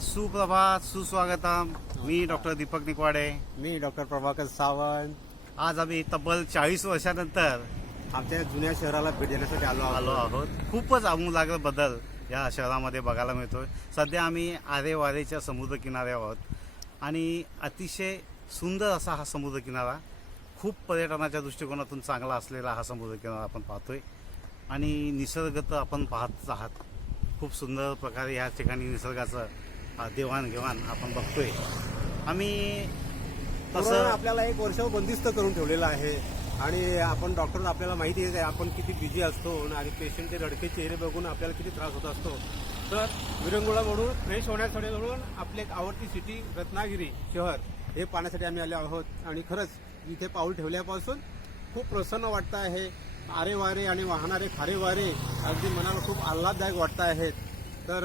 सुप्रभात, सुस्वागतम. मी डॉक्टर दीपक निकवाडे. मी डॉक्टर प्रभाकर सावंत. आज आम्ही तब्बल 40 वर्षानंतर आमच्या जुन्या शहराला भेट देण्यासाठी आलो आहोत. खूपच आमूलाग्र बदल या शहरामध्ये बघायला मिळतोय. सध्या आम्ही आरेवारेच्या समुद्र किनाऱ्यावर आहोत आणि अतिशय सुंदर असा हा समुद्र किनारा, खूप पर्यटनाच्या दृष्टिकोनातून चांगला असलेला हा समुद्र किनारा आपण पाहतोय आणि निसर्ग तर आपण पाहतच आहात. खूप सुंदर प्रकारे या ठिकाणी निसर्गाचं देवाणघेवाण आपण बघतोय. आम्ही तसं आपल्याला एक वर्ष बंदिस्त करून ठेवलेलं आहे आणि आपण डॉक्टर आपल्याला माहिती आहे आपण किती बिझी असतो आणि पेशंटचे रडके चेहरे बघून आपल्याला किती त्रास होत असतो. तर विरंगुळा म्हणून फ्रेश होण्यासाठी म्हणून आपली एक आवडती सिटी रत्नागिरी शहर हे पाहण्यासाठी आम्ही आलो आहोत आणि खरंच इथे पाऊल ठेवल्यापासून खूप प्रसन्न वाटतं आहे. आरे वारे आणि वाहणारे खारे वारे अगदी मनाला खूप आल्हाददायक वाटत आहेत. तर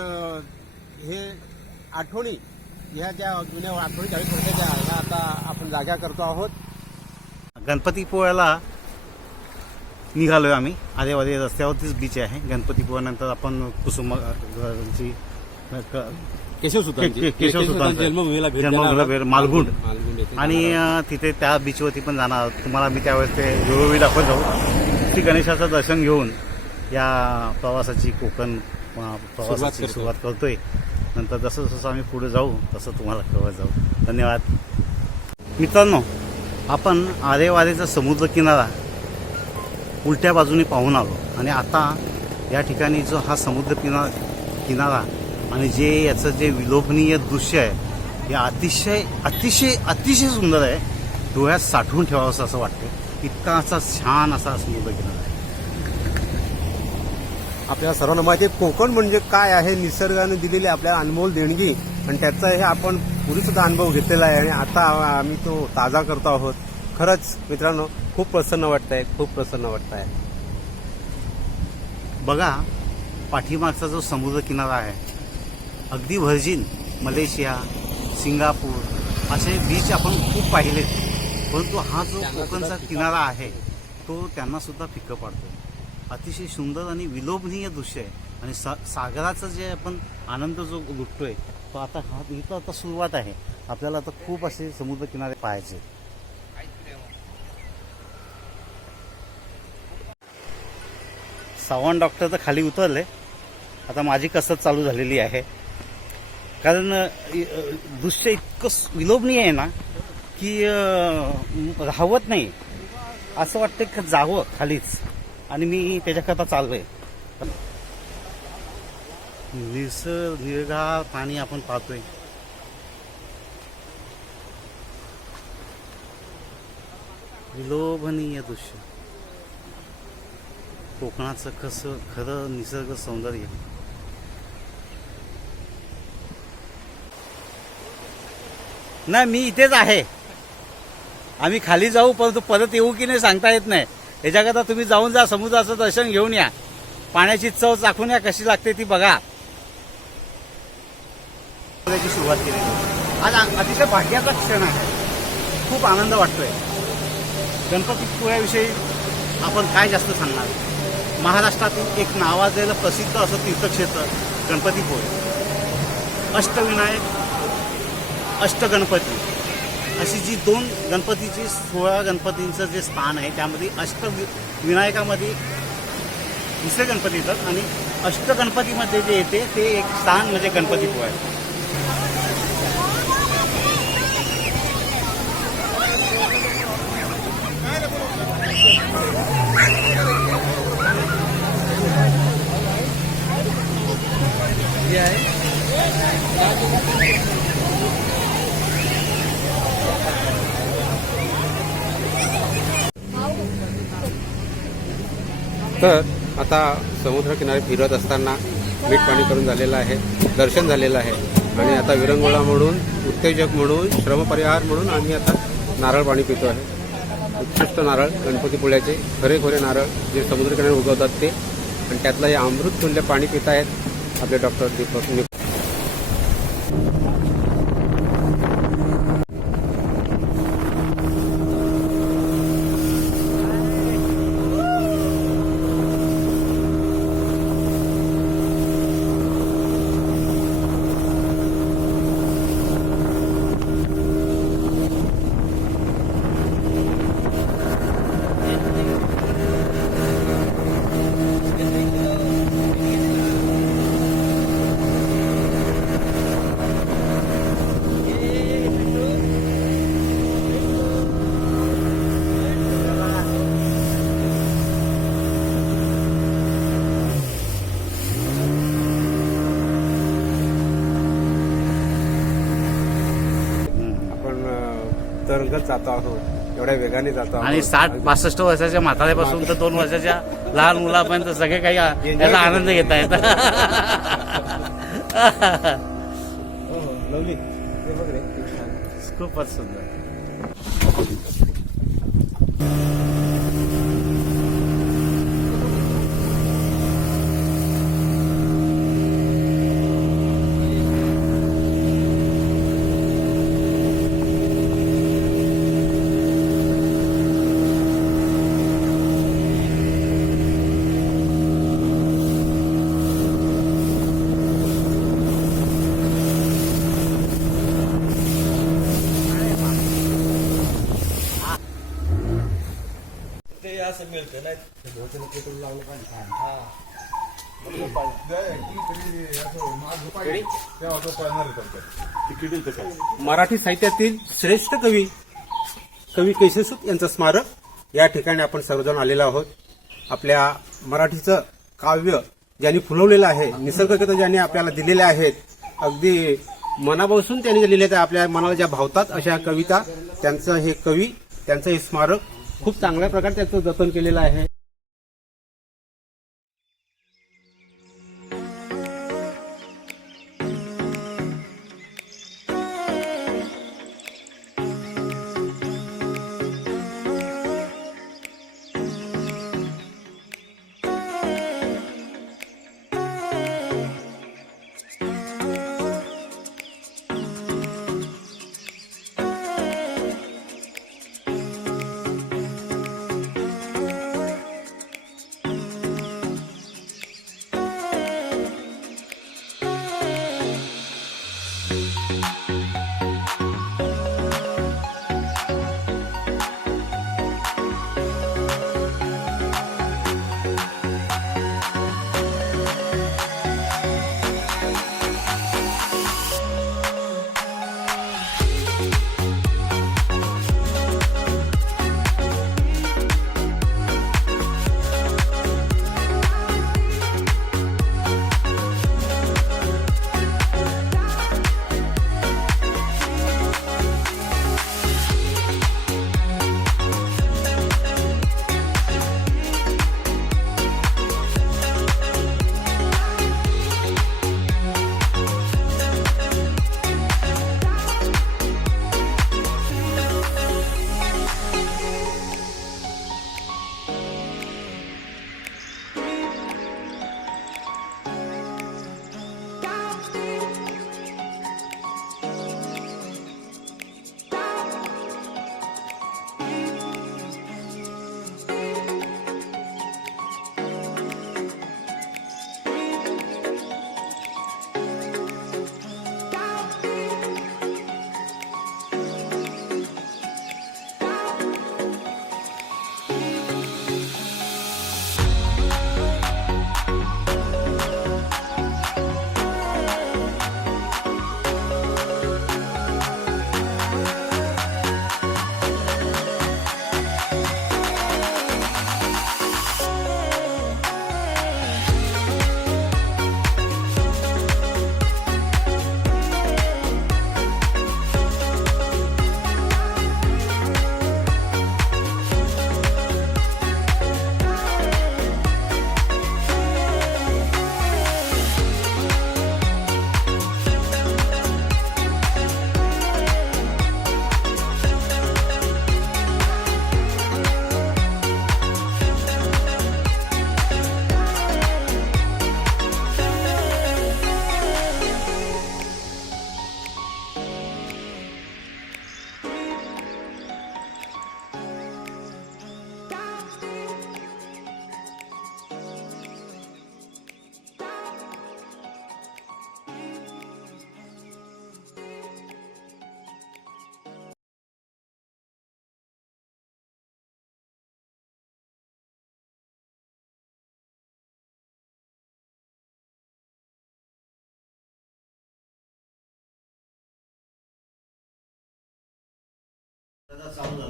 हे आठवणी, ह्या ज्या जुन्या आठवणी 40 वर्षाच्या ह्या आता आपण जाग्या करतो आहोत. गणपतीपुळ्याला निघालोय आम्ही. आरेवारे रस्त्यावरतीच बीच आहे. गणपतीपुळ्यानंतर आपण कुसुमाची केशवसुतांची जन्मभूमीला भेट मालगुंड आणि तिथे त्या बीचवरती पण जाणार. तुम्हाला मी त्यावेळेस ते वेळोवेळी दाखवत जाऊ. श्री गणेशाचं दर्शन घेऊन या प्रवासाची कोकण प्रवासाची सुरुवात करतोय. नंतर जसं जसं आम्ही पुढे जाऊ तसं तुम्हाला कळवत जाऊ. धन्यवाद मित्रांनो. आपण आरेवारेचा समुद्र किनारा उलट्या बाजूने पाहून आलो आणि आता या ठिकाणी जो हा समुद्र किनारा आणि जे याचं जे विलोभनीय दृश्य आहे हे अतिशय अतिशय अतिशय सुंदर आहे. डोळ्यात साठवून ठेवावंसं असं वाटतं. इतका असा छान असा समुद्र किनारा आहे. आपल्याला सर्वांना माहिती आहे कोकण म्हणजे काय आहे. निसर्गाने दिलेली आपल्याला अनमोल देणगी आणि त्याचा हे आपण पूर्वी सुद्धा अनुभव घेतलेला आहे आणि आता आम्ही तो ताजा करतो आहोत. खरंच मित्रांनो खूप प्रसन्न वाटतंय, खूप प्रसन्न वाटतंय. बघा पाठीमागचा जो समुद्र किनारा आहे अगदी व्हर्जिन, मलेशिया, सिंगापूर असे बीच आपण खूप पाहिलेत, परंतु हा जो कोकणचा किनारा आहे तो त्यांना सुद्धा फिक्कं पाडतो. अतिशय सुंदर आणि विलोभनीय दृश्य आहे आणि सागराचं जे आपण आनंद जो लुटतोय तो आता इथं आता सुरुवात आहे. आपल्याला आता खूप असे समुद्र किनारे पाहायचे. सावंत डॉक्टर तर खाली उतरले. आता माझी कसरत चालू झालेली आहे. कारण दृश्य इतकं विलोभनीय आहे ना की राहवत नाही. असं वाटतं की जावं खालीच आणि मी त्याच्याकरता चाललोय. निळगार पाणी आपण पाहतोय. विलोभनीय दृश्य. कोकणाचं कसं खरं निसर्ग सौंदर्य. नाही मी इथेच आहे. आम्ही खाली जाऊ परंतु परत येऊ की नाही सांगता येत नाही. याच्याकरता तुम्ही जाऊन जा, समुद्राचं दर्शन घेऊन या, पाण्याची चव चाखून या कशी लागते ती बघा. सुरुवात केली. आज अतिशय भाग्याचा क्षण आहे. खूप आनंद वाटतोय. गणपतीपुळ्याविषयी आपण काय जास्त सांगणार. महाराष्ट्रातील एक नावाजलेलं प्रसिद्ध असं तीर्थक्षेत्र गणपतीपुळे. अष्टविनायक, अष्टगणपती अशी जी 2 गणपतीची 16 गणपतींचं जे स्थान आहे त्यामध्ये अष्टविनायकामध्ये दुसरे गणपती येतात आणि अष्टगणपतीमध्ये जे येते ते एक स्थान म्हणजे गणपतीपुळे आहे. तर आता समुद्रकिनारी फिरत असताना मीठ पाणी करून झालेलं आहे, दर्शन झालेलं आहे आणि आता विरंगुळा म्हणून, उत्तेजक म्हणून, श्रमपरिहार म्हणून आम्ही आता नारळ पाणी पितो आहे. उत्कृष्ट नारळ, गणपतीपुळ्याचे खरे नारळ जे समुद्रकिनारी उगवतात ते, आणि त्यातलं हे अमृत तुल्य पाणी पित आहेत आपले डॉक्टर दीपक. तरंगत जातो आहोत, एवढ्या वेगाने जातो आहोत. आणि 60-65 वर्षाच्या म्हाताऱ्यापासून तर 2 वर्षाच्या लहान मुलापर्यंत सगळे काही याचा आनंद घेत आहेत. लवली ते बघ रे, किती छान. खूपच सुंदर. मराठी साहित्यातील श्रेष्ठ कवी केशवसुत यांचं स्मारक या ठिकाणी आपण सर्वजण आलेलो आहोत. आपल्या मराठीचं काव्य ज्यांनी फुलवलेलं आहे, निसर्गकथा ज्यांनी आपल्याला दिलेल्या आहेत, अगदी मनापासून त्यांनी लिहिलेल्या आहेत, आपल्या मनाला ज्या भावतात अशा कविता, त्यांचं हे कवी, त्यांचं हे स्मारक खूप चांगल्या प्रकारे त्याचं जतन केलेलं आहे.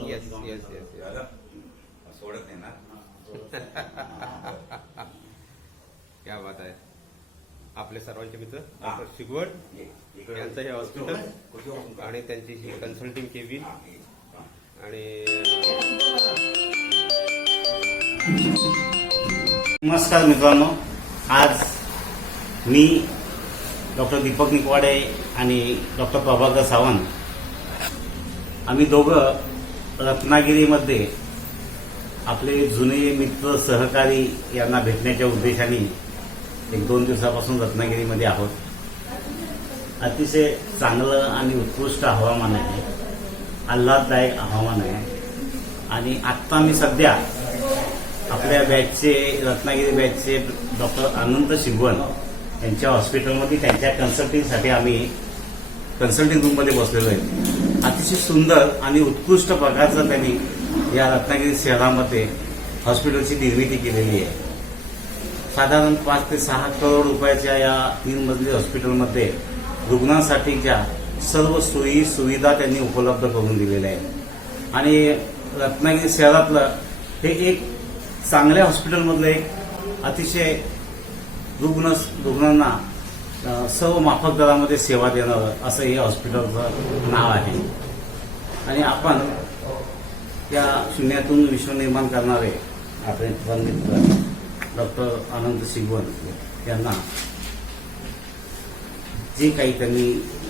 येस येस येस सोडत नाही ना. क्या बात आहे. आपले सर्वांचे मित्र डॉक्टर शिगवड यांचं हे हॉस्पिटल आणि त्यांची ही कन्सल्टिंग केबिन आणि नमस्कार मित्रांनो, आज मी डॉक्टर दीपक निकवाडे आणि डॉक्टर प्रभाकर सावंत आम्ही दोघं रत्नागिरीमध्ये आपले जुने मित्र सहकारी यांना भेटण्याच्या उद्देशाने 1-2 दिवसापासून रत्नागिरीमध्ये आहोत. अतिशय चांगलं आणि उत्कृष्ट हवामान आहे, आल्हाददायक हवामान आहे. आणि आत्ता मी सध्या आपल्या बॅचचे रत्नागिरी बॅचचे डॉक्टर अनंत शिगवण यांच्या हॉस्पिटलमध्ये त्यांच्या कन्सल्टिंगसाठी आम्ही कन्सल्टिंग रूममध्ये बसलेलो आहे. अतिशय सुंदर आणि उत्कृष्ट प्रकारचं त्यांनी या रत्नागिरी शहरामध्ये हॉस्पिटलची निर्मिती केलेली आहे. साधारण 5 ते 6 करोड रुपयाच्या या 3 मजली हॉस्पिटलमध्ये रुग्णांसाठीच्या सर्व सोयी सुविधा त्यांनी उपलब्ध करून दिलेल्या आहेत. आणि रत्नागिरी शहरातलं हे एक चांगल्या हॉस्पिटलमधलं एक अतिशय रुग्णांना सर्व माफक दरामध्ये सेवा देणारं असं हे हॉस्पिटलचं नाव आहे. आणि आपण या शून्यातून विश्व निर्माण करणारे आपले मित्र डॉक्टर अनंत शिगवण यांना जे काही त्यांनी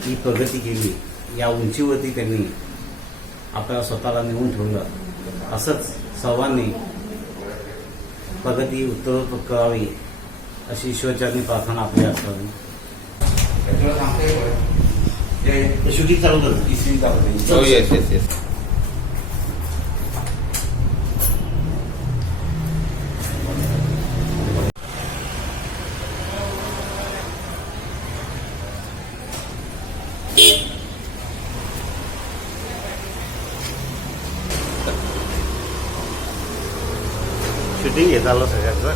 ही प्रगती केली, या उंचीवरती त्यांनी आपल्याला स्वतःला नेऊन ठेवलं. असंच सर्वांनी प्रगती उत्तरोत्तर करावी अशी ईश्वरचरणी प्रार्थना आपली असावी. शूटिंग चालू करतो. हो, येस येस येस. शूटिंग घेत आलं सगळ्याचं.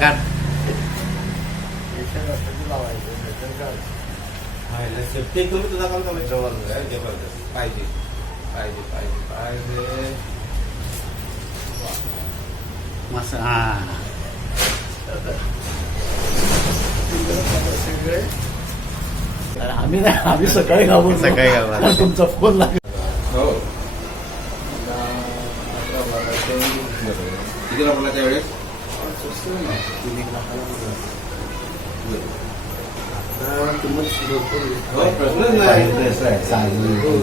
का सेफ्टी तुम्ही तुझा काम चालू जबरदस्त. पाहिजे पाहिजे पाहिजे पाहिजे. मस्त. हा आम्ही सकाळी घाबरलो. सकाळी घाबरलो. कारण तुमचा फोन लागला. हो. कितीला बोला त्यावेळेस? हो, प्रश्नच नाही.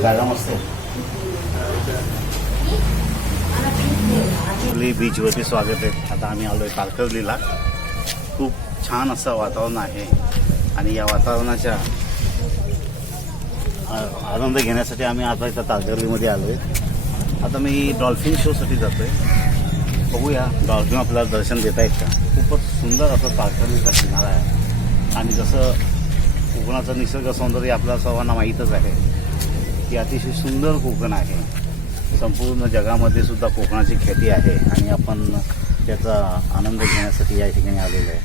जागा मस्त आहे. बीचवरती स्वागत आहे. आता आम्ही आलोय तारकर्लीला. खूप छान असं वातावरण आहे आणि या वातावरणाच्या आनंद घेण्यासाठी आम्ही आता इथं तारकर्लीमध्ये आलोय. आता मी डॉल्फिन शोसाठी जातोय. बघूया डॉल्फिन आपल्याला दर्शन देता येत का. खूपच सुंदर असं तारकर्लीचा किनारा आहे. आणि जसं कोकणाचं निसर्ग सौंदर्य आपल्याला सर्वांना माहीतच आहे की अतिशय सुंदर कोकण आहे. संपूर्ण जगामध्ये सुद्धा कोकणाची ख्याती आहे आणि आपण त्याचा आनंद घेण्यासाठी या ठिकाणी आलेलो आहे.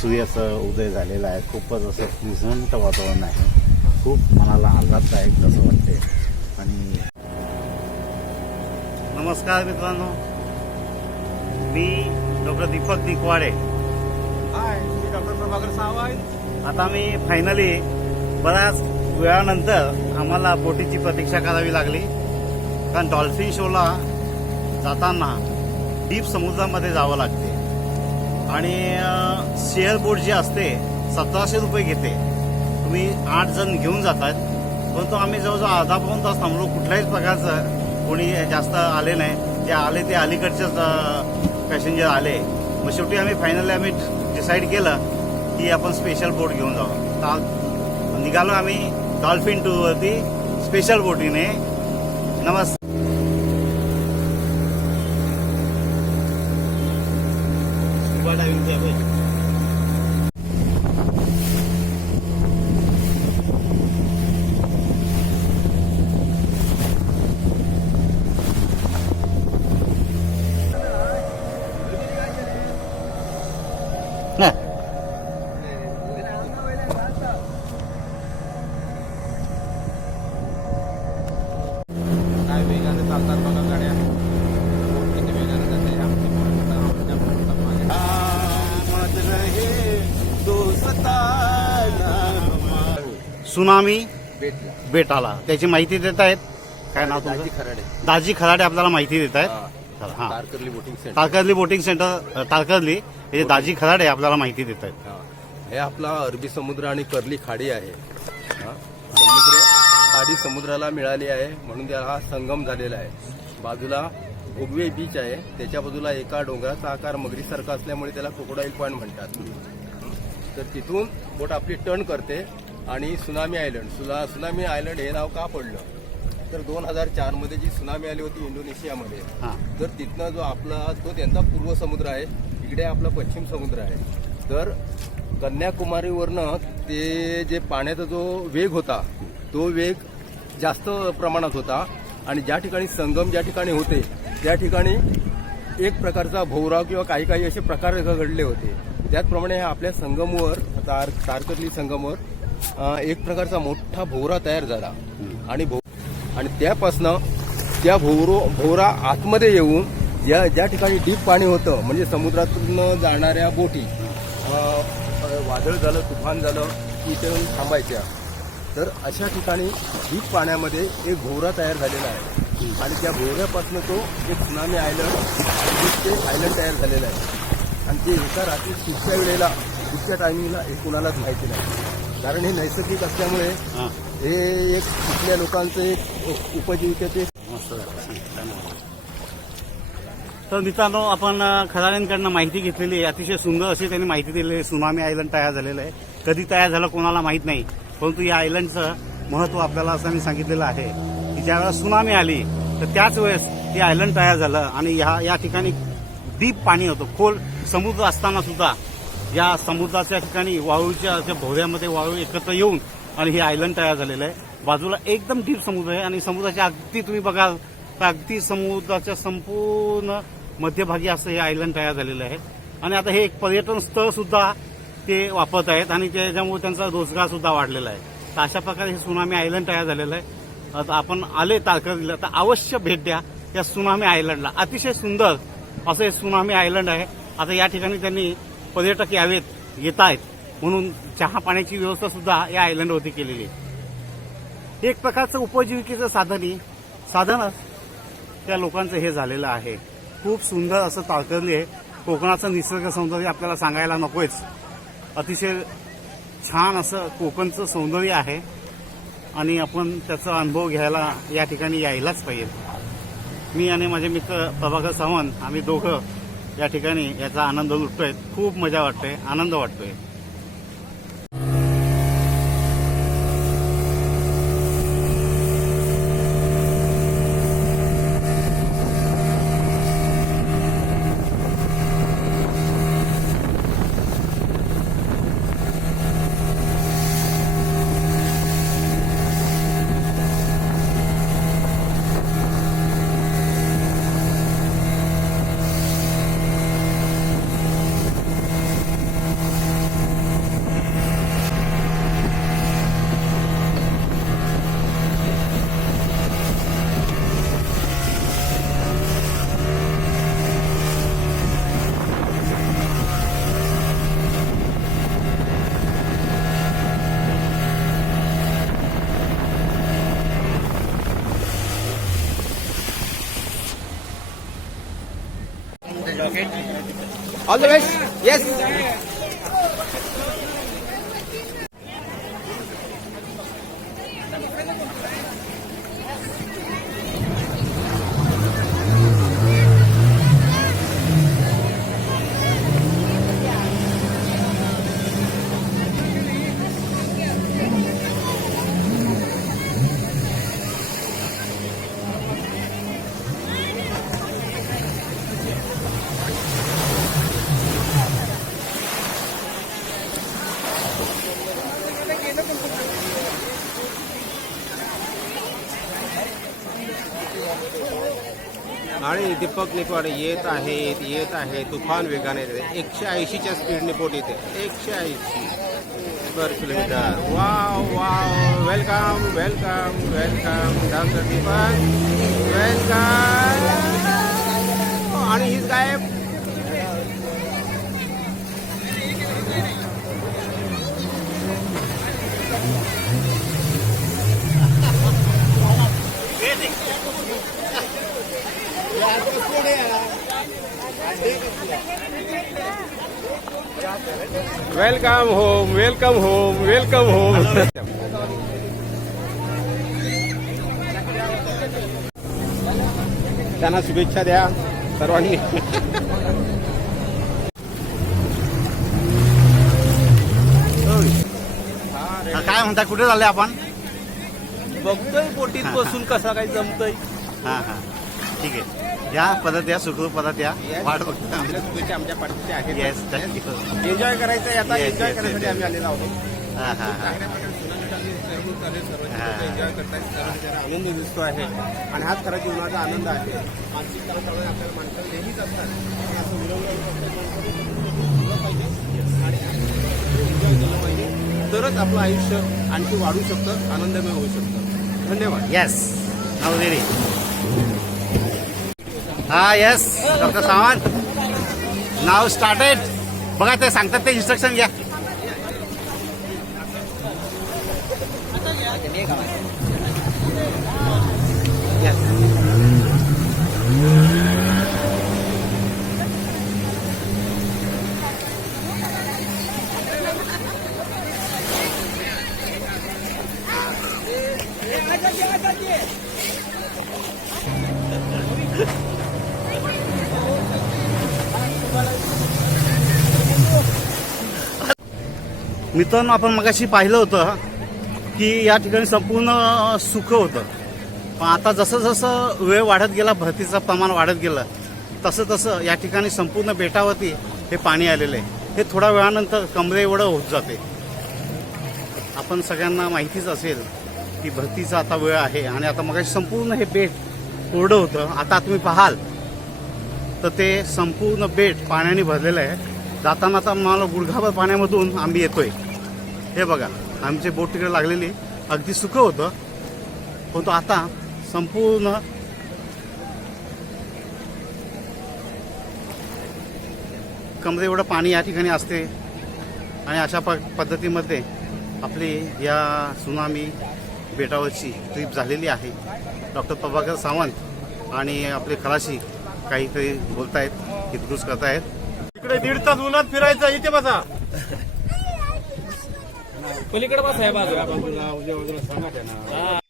सूर्याचा उदय झालेला आहे. खूपच असं प्लिझंट वातावरण आहे. खूप मनाला आल्हाददायक असं वाटते. आणि नमस्कार मित्रांनो, मी डॉक्टर दीपक निकवाडे. हाय, मी डॉक्टर प्रभाकर सावंत. आता मी फायनली बऱ्याच वेळानंतर आम्हाला बोटीची प्रतीक्षा करावी लागली. कारण डॉल्फिन शोला जाताना डीप समुद्रामध्ये जावं लागते आणि शेअर बोट जी असते 1700 रुपये घेते. तुम्ही 8 जण घेऊन जातात. परंतु आम्ही जवळजवळ अर्धा पाऊण तास थांबलो. कुठल्याच प्रकारचं कोणी जास्त आले नाही. जे आले ते अलीकडचेच पॅसेंजर आले. मग शेवटी आम्ही डिसाईड केलं की आपण स्पेशल बोट घेऊन जाऊ. निघालो आम्ही डॉल्फिन टूरवरती स्पेशल बोटीने. नमस्कार. काय वेगाने चालतात बघा गाड्या. किती वेगाने जाते. सुनामी भेटला बेटाला त्याची माहिती देत आहेत. काय नाव दाजी तुमचं? खराडे दाजी खराडे आपल्याला माहिती देत आहेत. हा. हा, Tarkarli boating centre Tarkarli boating centre Tarkarli हे दाजी खराडे आपल्याला माहिती देत आहेत. हा. हे आपला अरबी समुद्र आणि कर्ली खाडी आहे. हा. समुद्र खाडी समुद्राला मिळाली आहे म्हणून त्याला हा संगम झालेला आहे. बाजूला भोगवे बीच आहे, त्याच्या बाजूला एका डोंगराचा आकार मगरीसारखा असल्यामुळे त्याला क्रोकोडाईल पॉइंट म्हणतात. तर तिथून बोट आपली टर्न करते आणि सुनामी आयलंड सुनामी आयलंड हे नाव का पडलं तर 2004 मध्ये जी सुनामी आली होती इंडोनेशियामध्ये, हा. तर तिथनं जो आपला तो त्यांचा पूर्व समुद्र आहे, इकडे आपला पश्चिम समुद्र आहे. तर कन्याकुमारीवरनं ते जे पाण्याचा जो वेग होता तो वेग जास्त प्रमाणात होता आणि ज्या ठिकाणी संगम ज्या ठिकाणी होते त्या ठिकाणी एक प्रकारचा भोवराव किंवा काही काही असे प्रकार घडले होते. त्याचप्रमाणे आपल्या संगमवर तारकर्ली संगमवर एक प्रकारचा मोठा भोवरा तयार झाला आणि त्यापासनं त्या भोवरा आतमध्ये येऊन ज्या ठिकाणी डीप पाणी होतं म्हणजे समुद्रातून जाणाऱ्या बोटी वादळ झालं तुफान झालं की इथे येऊन थांबायच्या. तर अशा ठिकाणी डीप पाण्यामध्ये एक भोवरा तयार झालेला आहे आणि त्या भोवऱ्यापासून तो एक सुनामी आयलंड तयार झालेला आहे. आणि ते एका रात्री कुठच्या वेळेला कुठच्या टायमिंगला हे कुणालाच माहिती नाही, कारण हे नैसर्गिक असल्यामुळे हा. हे एक तिथल्या लोकांचं एक उपजीविकेचे तर मित्रांनो आपण खराड्यांकडनं माहिती घेतलेली आहे. अतिशय सुंदर अशी त्यांनी माहिती दिलेली आहे. सुनामी आयलंड तयार झालेलं आहे. कधी तयार झालं कोणाला माहीत नाही, परंतु या आयलंडचं महत्त्व आपल्याला असं मी सांगितलेलं आहे की ज्यावेळेला सुनामी आली तर त्याच वेळेस हे आयलंड तयार झालं आणि या ठिकाणी डीप पाणी होतं. खोल समुद्र असताना सुद्धा या समुद्राच्या ठिकाणी वाळूच्या त्या भोवऱ्यामध्ये वाळू एकत्र येऊन आणि हे आयलंड तयार झालेलं आहे. बाजूला एकदम डीप समुद्र आहे आणि समुद्राच्या अगदी तुम्ही बघाल तर अगदी समुद्राच्या संपूर्ण मध्यभागी असं हे आयलंड तयार झालेलं आहे. आणि आता हे एक पर्यटन स्थळ सुद्धा ते वापरत आहेत आणि त्याच्यामुळे त्यांचा रोजगार सुद्धा वाढलेला आहे. तर अशा प्रकारे हे सुनामी आयलंड तयार झालेलं आहे. आता आपण आले तारकर्लीला तर अवश्य भेट द्या या सुनामी आयलंडला. अतिशय सुंदर असं हे सुनामी आयलंड आहे. आता या ठिकाणी त्यांनी पर्यटक येत आहेत म्हणून चहा पाण्याची व्यवस्था सुद्धा या आयलंडवरती केलेली आहे. एक प्रकारचं उपजीविकेचं साधनच त्या लोकांचं हे झालेलं आहे. खूप सुंदर असं तारकर्ली आहे. कोकणाचं निसर्ग सौंदर्य आपल्याला सांगायला नकोच. अतिशय छान असं कोकणचं सौंदर्य आहे आणि आपण त्याचा अनुभव घ्यायला या ठिकाणी यायलाच पाहिजे. मी आणि माझे मित्र प्रभाकर सावंत आम्ही दोघं या ठिकाणी याचा आनंद लुटतोय. खूप मजा वाटते, आनंद वाटतोय. All the best. येस. आणि दीपक निकवाडे येत आहे तुफान वेगाने येते. 180च्या स्पीडने बोट येते. 180 पर kilometre. Wow wow. Welcome welcome welcome doctor Deepak welcome. आणि हीच गायब. Welcome home, welcome home, welcome home. त्यांना शुभेच्छा द्या सर्वांनी. काय म्हणता, कुठे चालले आपण? बघतोय बोटीत बसून कसा काही जमतोय. हां हां, ठीक आहे. या पद्धत या, सुखरूप पद्धत या. वाट बघतो आपल्या शुभेच्छा आमच्या पाठीचे आहेत. Yes, thank you. एन्जॉय करायचं आहे आता. Yes, एन्जॉय yes, करण्यासाठी yes. आम्ही आलेलो आहोत. हां हां हां. एन्जॉय करतायत. सर्वांना आनंद दिसतो आहे आणि हाच खरा जीवनाचा आनंद आहे. मानसिक तणाव आपल्याला माणसाला नेहमीच असतात. आणि असं आणि एन्जॉय केलं पाहिजे, तरच आपलं आयुष्य आणखी वाढू शकतं, आनंदमय होऊ शकतं. धन्यवाद. येस, नाव रेडी. हा, येस डॉक्टर सावंत, नाव स्टार्टेड. बघा ते सांगतात ते इन्स्ट्रक्शन घ्या. Yes. मित्रांनो, आपण मगाशी पाहिलं होतं की या ठिकाणी संपूर्ण सुख होतं. पण आता जसं जसं वेळ वाढत गेला, भरतीचं प्रमाण वाढत गेलं, तसं तसं या ठिकाणी संपूर्ण बेटावरती हे पाणी आलेलं आहे. हे थोड्या वेळानंतर कमरे एवढं होत जाते. आपण सगळ्यांना माहितीच असेल की भरतीचा आता वेळ आहे आणि आता मगाशी संपूर्ण हे बेट कोरडं होतं. आता तुम्ही पाहाल तर ते संपूर्ण बेट पाण्याने भरलेलं आहे. जाताना आता मला गुडघाभर पाण्यामधून आम्ही येतोय. हे बघा, आमची बोट तिकडे लागलेली अगदी सुखं होतं, पण तो आता संपूर्ण कमरे एवढं पाणी या ठिकाणी असते. आणि अशा पद्धतीमध्ये आपली या सुनामी बेटावरची ट्रीप झालेली आहे. डॉक्टर प्रभाकर सावंत आणि आपले खलाशी काहीतरी बोलतायत, हितगुज करतायत. इकडे 1.5 तास उन्हात फिरायचं. इथे बसा, पलीकडे बसा. बाजूला सांगा त्यांना.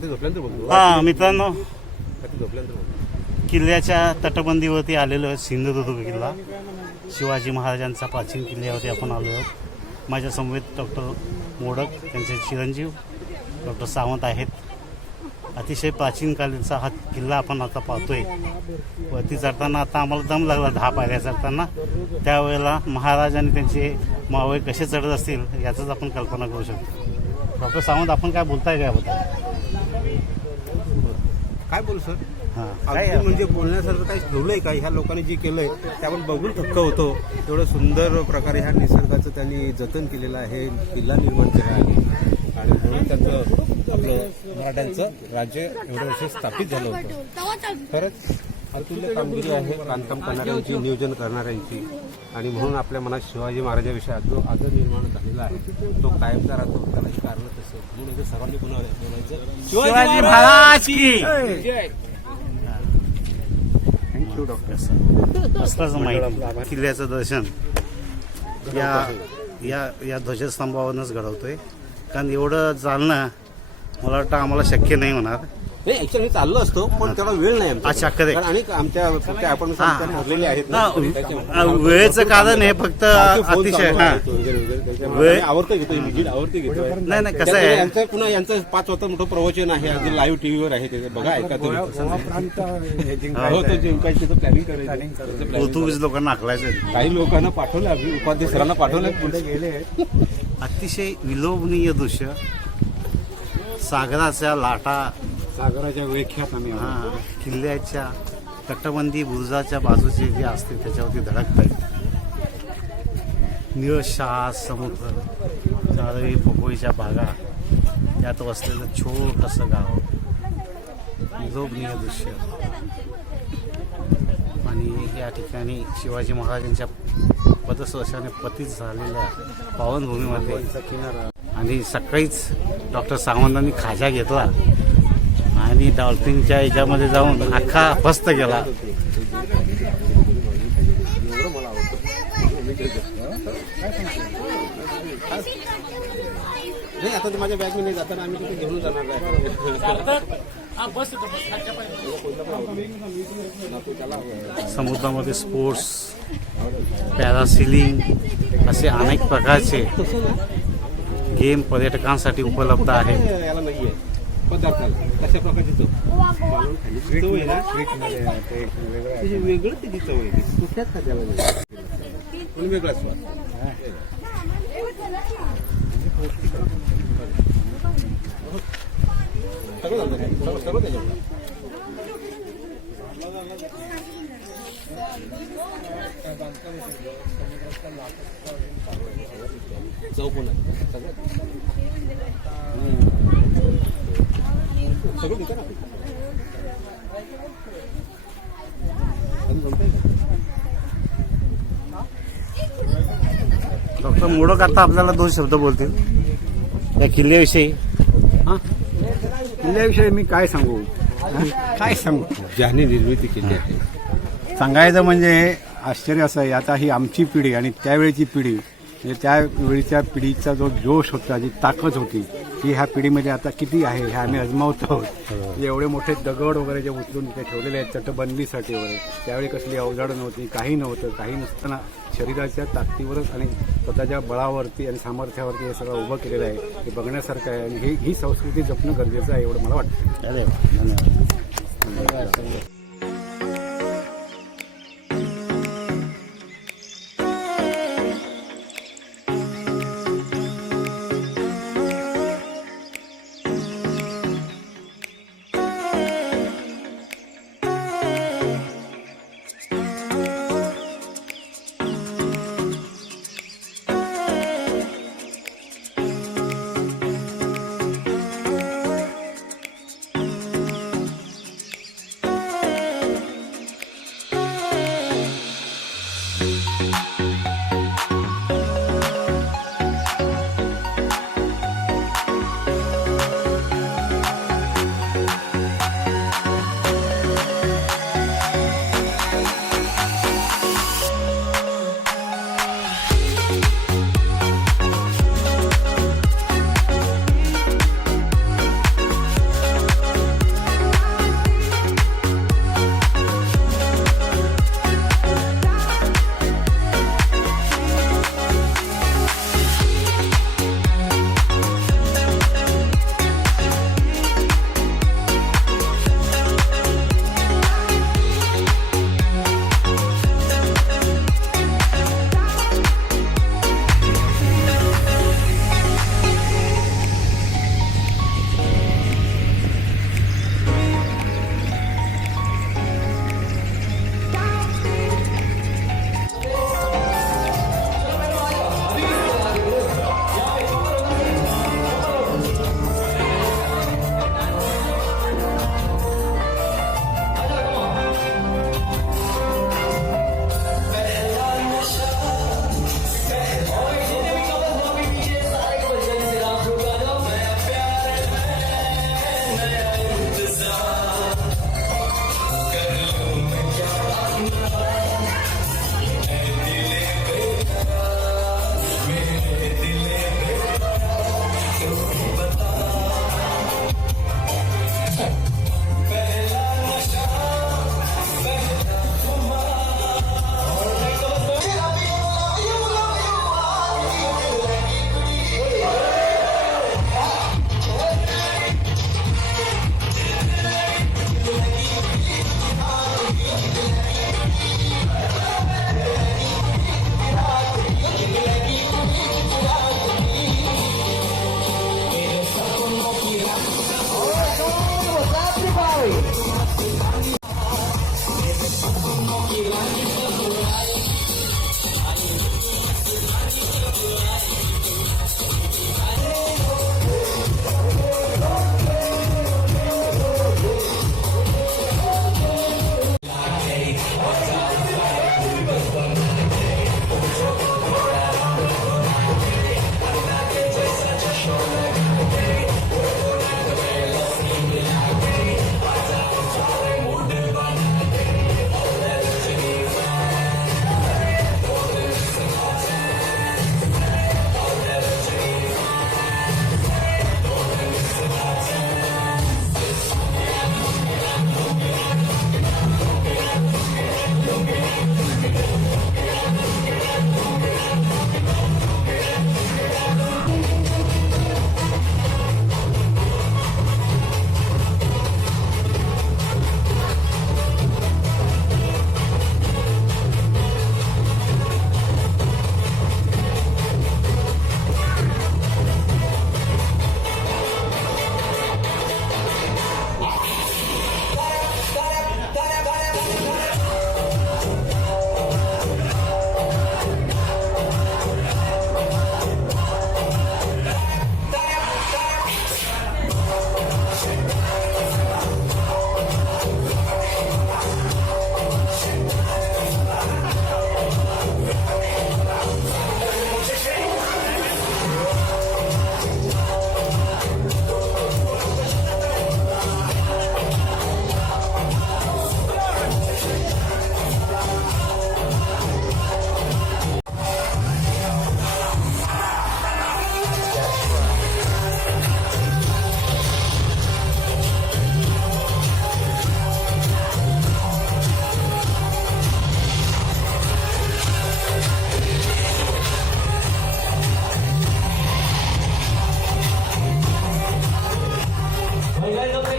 झोपल्यानंतर बोलतो. हा मित्रांनो, झोपल्यानंतर बोलतो. किल्ल्याच्या तटबंदीवरती आलेलो सिंधुदुर्ग किल्ला, शिवाजी महाराजांचा प्राचीन किल्ल्यावरती आपण आलो आहोत. माझ्या समवेत डॉक्टर मोडक, त्यांचे चिरंजीव डॉक्टर सावंत आहेत. अतिशय प्राचीन कालीनचा हा किल्ला आपण आता पाहतोय. वरती चढताना आता आम्हाला दम लागला 10 पायऱ्या चढताना. त्यावेळेला महाराज आणि त्यांचे मावळे कसे चढत असतील याचंच आपण कल्पना करू शकतो. डॉक्टर सावंत, आपण काय बोलताय काय होता? काय बोलू सर? हां, अगदी म्हणजे बोलण्यासारखं काही ठेवलंय का? ह्या लोकांनी जे केलंय ते आपण बघून थक्क होतो. एवढं सुंदर प्रकारे ह्या निसर्गाचं त्यांनी जतन केलेलं आहे, किल्ला निर्माण केला आहे आणि म्हणून त्यांचं आपलं मराठ्यांचं राज्य एवढं वर्ष स्थापित झालं होतं. खरंच अतुल्य कामगिरी आहे बांधकाम करणाऱ्यांची, नियोजन करणाऱ्यांची, आणि म्हणून आपल्या मनात शिवाजी महाराजांविषयी जो आदर निर्माण झालेला आहे तो कायमचा राहतो. त्याला हे कारण तसं म्हणून इथे सर्वांनी पुन्हा बोलायचं शिवाजी महाराज की थँक्यू डॉक्टर. असलाच माहिती किल्ल्याचं दर्शन या ध्वजस्तंभावरूनच घडवतोय, कारण एवढं चालणं मला वाटतं आम्हाला शक्य नाही होणार. नाही ऍक्च्युअली चाललो असतो पण तेवढा वेळ नाही आमच्याकडे. अच्छा, correct. कारण अनेक आमच्या पुढच्या आपण ठरलेले आहेत ना, ना, वेळेचं कारण आहे फक्त अतिशय आवडतं घेतोय विजिट आवडते घेतोय. नाही कसं आहे, यांचं पुन्हा यांचं 5 वाजता मोठं प्रवचन आहे, अगदी लाईव्ह टीव्हीवर आहे ते बघा, ऐका तुम्ही. हो, तो जिंकायची प्लॅनिंग करायचं. पोर्तुगीज लोकांना आखलायचं. काही लोकांना पाठवलं, आम्ही उपाध्यक्ष सरांना पाठवलं, पुढे गेले. अतिशय विलोभनीय दृश्य, सागराच्या लाटा, सागराच्या वेख्यात आम्ही आहोत. किल्ल्याच्या तटबंदी बुरुजाच्या बाजूचे जे असते त्याच्यावरती धडकत आहेत. निळशार समुद्र, नारळी पोकळीच्या बागा, त्यात वसलेलं छोटंसं गाव, विलोभनीय दृश्य. आणि या ठिकाणी शिवाजी महाराजांच्या पदस्पर्शाने पतित झालेल्या पावनभूमीमध्ये आणि सकाळीच डॉक्टर सावंतांनी खाजा घेतला आणि डॉल्फिनच्या याच्यामध्ये जाऊन अख्खा फस्त गेला. नाही आता तर माझ्या बॅग नाही जाताना आम्ही तिथे घेऊन जाणार आहे. समुद्रामध्ये स्पोर्ट्स, पॅरासिलिंग असे अनेक प्रकारचे गेम पर्यटकांसाठी उपलब्ध आहेत. याला नाहीये पदार्थाला कशा प्रकारची चव आहे ना, वेगळं त्याची चव आहे, कुठल्याच खाद्याला नाही, वेगळा स्वाद. सगळं त्याच्यावर चव पण आहे सगळं देतं ना. डॉक्टर मोडक आता आपल्याला 2 शब्द बोलतील या किल्ल्याविषयी. किल्ल्याविषयी मी काय सांगू, काय सांगू. ज्याने निर्मिती केली आहे, सांगायचं म्हणजे आश्चर्य असं आहे. आता ही आमची पिढी आणि त्यावेळीची पिढी, म्हणजे त्यावेळीच्या पिढीचा जो जोश होता, जी ताकद होती, ही ह्या पिढीमध्ये आता किती आहे हे आम्ही अजमावत आहोत. एवढे मोठे दगड वगैरे जे उचलून तिथे ठेवलेले आहेत तटबंदीसाठी वगैरे, त्यावेळी कसली अवजाडं नव्हती, काही नव्हतं. काही नसताना शरीराच्या ताकदीवरच आणि स्वतःच्या बळावरती आणि सामर्थ्यावरती हे सगळं उभं केलेलं आहे. हे बघण्यासारखं आहे आणि ही संस्कृती जपणं गरजेचं आहे एवढं मला वाटतं. अरे वा, धन्यवाद.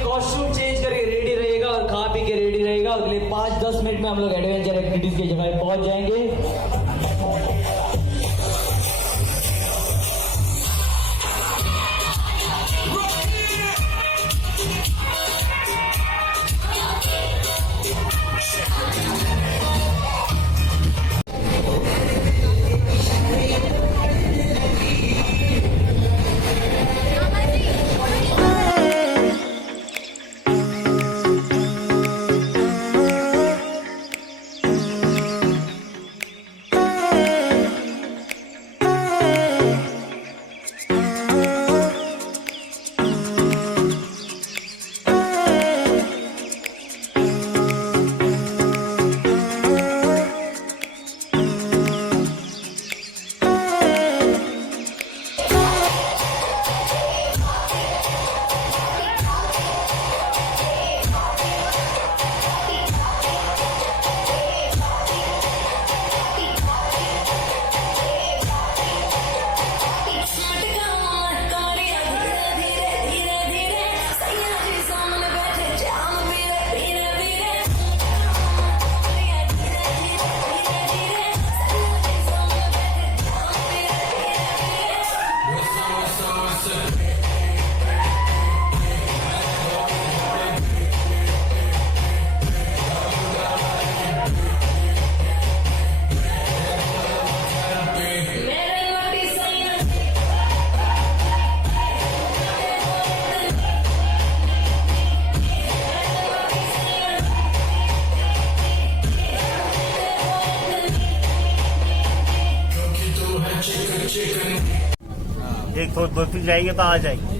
कॉस्ट्यूम चेंज करके रेडी रहेगा और खा पी के रेडी रहेगा। अगले 5-10 मिनट में हम लोग एडवेंचर एक्टिविटीज की जगह पहुंच जाएंगे। एक तो 2-3 जाएंगे तो आ जाएगी।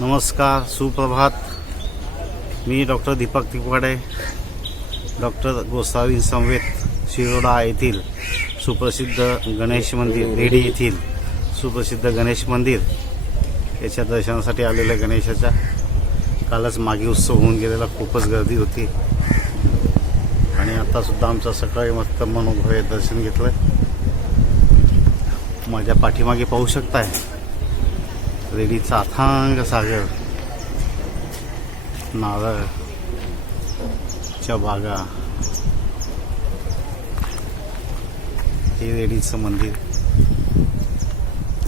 नमस्कार, सुप्रभात. मी डॉक्टर दीपक तिकवाडे, डॉक्टर गोसावी समवेत शिरोडा येथील सुप्रसिद्ध गणेश मंदिर, रेडी येथील सुप्रसिद्ध गणेश मंदिर याच्या दर्शनासाठी आलेल्या गणेशाच्या कालच मागे उत्सव होऊन गेलेला, खूपच गर्दी होती. आणि आत्तासुद्धा आमचं सकाळी मस्त मनोभावे दर्शन घेतलं. माझ्या पाठीमागे पाहू शकताय रेडीचा अथांग सागर, नारळच्या बागा, हे रेडीचं मंदिर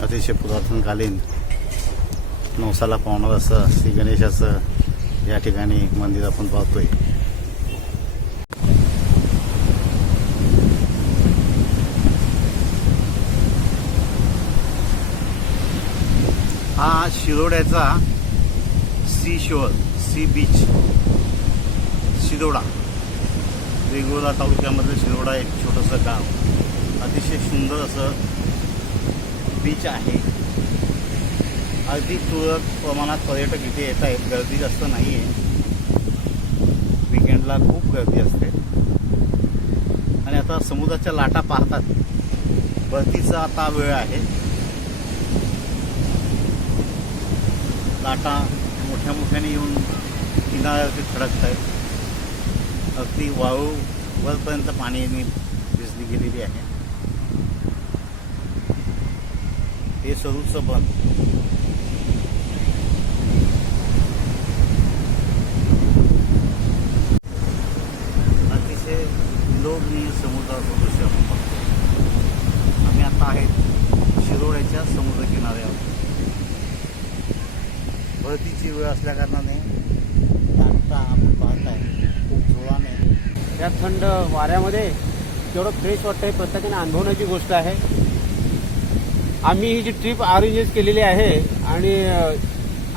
अतिशय पुरातनकालीन नवसाला पावणार असं श्री गणेशाचं या ठिकाणी मंदिर आपण पाहतोय. हा शिरोड्याचा sea shore, sea beach, Shiroda, Vengurla तालुक्यामधलं शिरोडा एक छोटंसं गाव. अतिशय सुंदर असं बीच आहे. अगदी तुरळक प्रमाणात पर्यटक इथे येत आहेत. गर्दी जास्त नाही आहे. विकेंडला खूप गर्दी असते. आणि आता समुद्राच्या लाटा पाहतात. भरतीचा आता वेळ आहे. लाटा मोठ्या मोठ्याने येऊन किनाऱ्यावरती खडकत आहेत. अगदी वाळूवरपर्यंत पाणी भिजली गेलेली आहे. हे सरूचं बंद. अतिशय लोभनीय समुद्राचं दृश्य आपण बघतो. आम्ही आता आहेत शिरोड्याच्या समुद्र किनाऱ्यावर. भरतीची वेळ असल्या कारणाने लाटा आपण पाहताय खूप जोराने. या थंड वाऱ्यामध्ये तेवढं फ्रेश वाटतंय, प्रत्येकाने अनुभवण्याची गोष्ट आहे. आम्ही ही जी ट्रिप अरेंज केलेली आहे आणि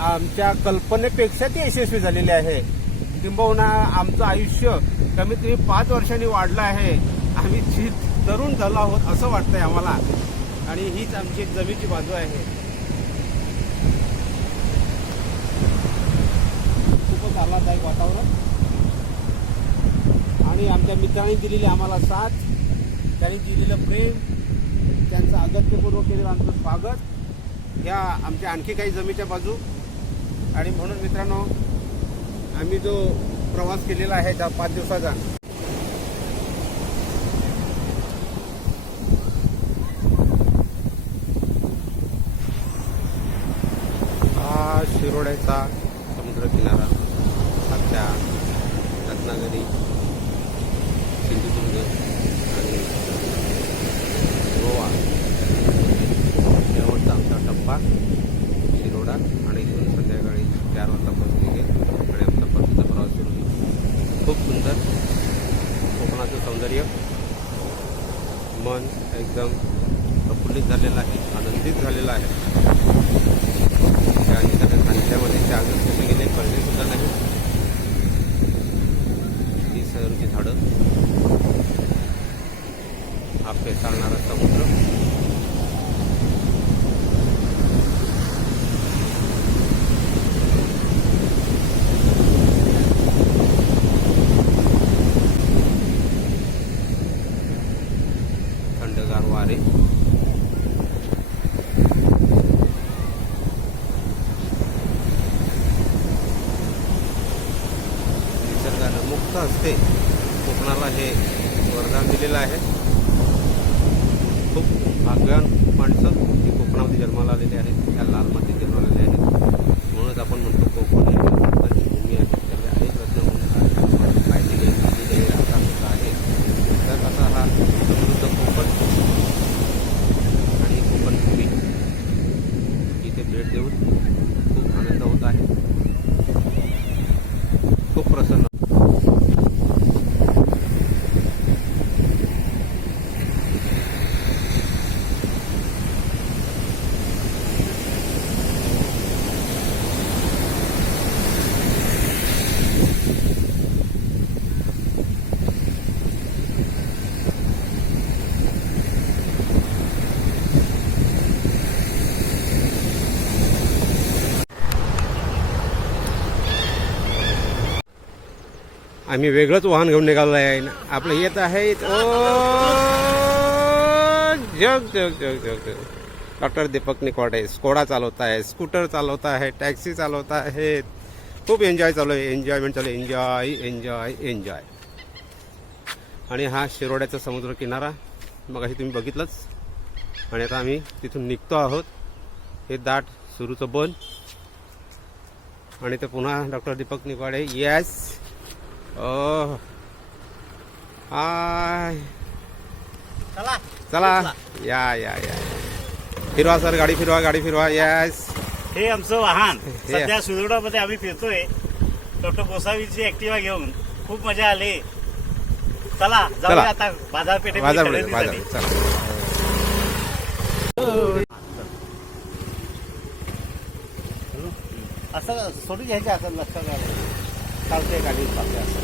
आमच्या कल्पनेपेक्षा ती यशस्वी झालेली आहे. किंबहुना आमचं आयुष्य कमीत कमी 5 वर्षांनी वाढलं आहे. आम्ही तरुण झालो आहोत असं वाटतंय आम्हाला. आणि हीच आमची एक जमेची बाजू आहे. खूपच आल्हाददायक वातावरण आणि आमच्या मित्रांनी दिलेली आम्हाला साथ, त्यांनी दिलेलं प्रेम, त्यांचं अगत्यपूर्वक केलेलं आमचं स्वागत, ह्या आमच्या आणखी काही जमेच्या बाजू. आणि म्हणून मित्रांनो, आम्ही जो प्रवास केलेला आहे त्या 5 दिवसाचा, हा शिरोड्याचा समुद्र किनारा आमच्या रत्नागिरी, सिंधुदुर्ग आणि गोवा यावरचा आमचा टप्पा शिरोडा. आणि इथून संध्याकाळी 4 वाजता पोहोचले आणि आमचा परतीचा प्रवास सुरू होईल. खूप सुंदर कोकणाचं सौंदर्य, मन एकदम प्रफुल्लित झालेलं आहे, आनंदित झालेलं आहे. त्या ठिकाणी सांगितल्यामध्ये 4 दिवस कसे गेले कळले सुद्धा नाही. ही सरूची झाडं, हा पेसाळणारा समुद्र, थंडगार वारे, निसर्गानं मुक्त हस्ते कोकणाला हे वरदान दिलेलं आहे. खूप भाग्यवान माणसं ही कोकणामध्ये जन्माला आलेली आहेत, या लाल मातीत जन्माला आलेली आहेत. म्हणूनच आपण म्हणतो कोकण ही रत्नांची भूमी आहे. त्यामुळे अनेक रत्नभूमी काळजी घेतलेली आता आहे. तर असा हा समृद्ध कोकण आणि कोकण भूमी इथे भेट देऊन खूप आनंद होत आहे. खूप प्रसन्न. आम्ही वेगळंच वाहन घेऊन निघालो आहे. आपलं येत आहे जग जग जग जग डॉक्टर दीपक निकवाडे स्कोडा चालवत आहे, स्कूटर चालवत आहे, टॅक्सी चालवत आहेत. खूप एन्जॉय चालू आहे, एन्जॉयमेंट चालू आहे. Enjoy enjoy enjoy. आणि हा शिरोड्याचा समुद्र किनारा मगाशी तुम्ही बघितलंच. आणि आता आम्ही तिथून निघतो आहोत. हे दाट सुरूचं बन आणि ते पुन्हा डॉक्टर दीपक निकवाडे. येस हाय चला या या या फिरवा सर, गाडी फिरवा, गाडी फिरवा. येस हे आमचं वाहन सध्या सुदुर्डामध्ये आम्ही फिरतोय डॉक्टर गोसावीची ऍक्टिव्हा घेऊन. खूप मजा आली. चला जाऊया आता बाजारपेठेत बाजार खरेदीसाठी. चला. असं सोडून घ्यायचं, असं लक्षात आलं चालते गाडी चालते असं.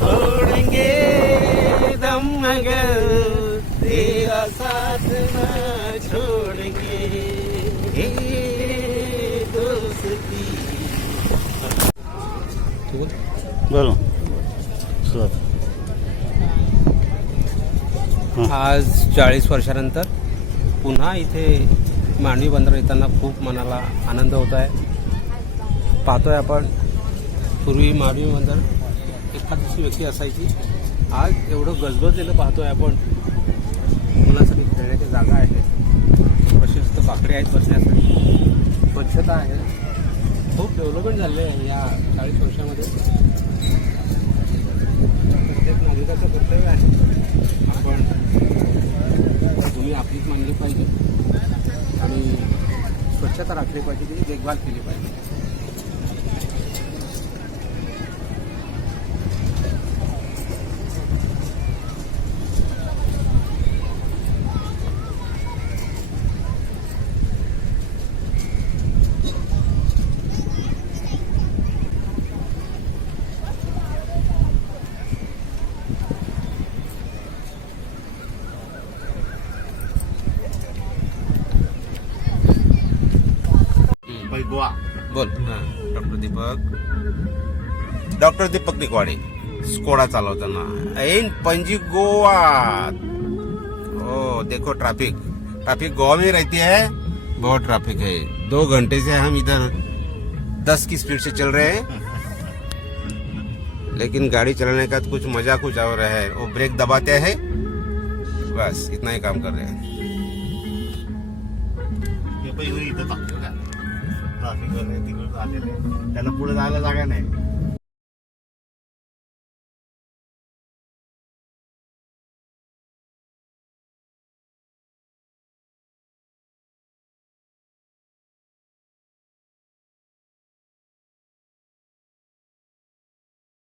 तोड़ेंगे दम मगर तेरा साथ न छोड़ेंगे ये दोस्ती. बरोबर सुरुवात. आज 40 वर्षानंतर पुन्हा इथे मांडवी बंदर येताना खूप मनाला आनंद होत आहे. पाहतोय आपण पूर्वी मांडवी बंदर एखादी व्यक्ती असायची. आज एवढं गजबजलेलं पाहतोय आपण. मुलांसाठी खेळण्याच्या जागा आहेत, प्रशस्त बाकडे आहेत बसण्यासाठी, स्वच्छता आहे. खूप डेव्हलपमेंट झाले आहे या 40 वर्षामध्ये. प्रत्येक नागरिकाचं कर्तव्य आहे आपण तुम्ही आपलीच मानली पाहिजे आणि स्वच्छता राखली पाहिजे, तिची देखभाल केली पाहिजे. गोवा बोल. डॉक्टर दीपक निकवाडे स्कोडा चालवताना ऐन पणजी गोवा. ओ देखो ट्रैफिक गोवा में रहती है. बहुत ट्रैफिक है. 2 घंटे से हम इधर 10 की स्पीड से चल रहे हैं, लेकिन गाड़ी चलाने का कुछ मजा कुछ और है. वो ब्रेक दबाते हैं, बस इतना ही काम कर रहे हैं. हे पण इथं ट्रॅफिक तिकडे आलेले, त्यांना पुढे जायला जागा नाही.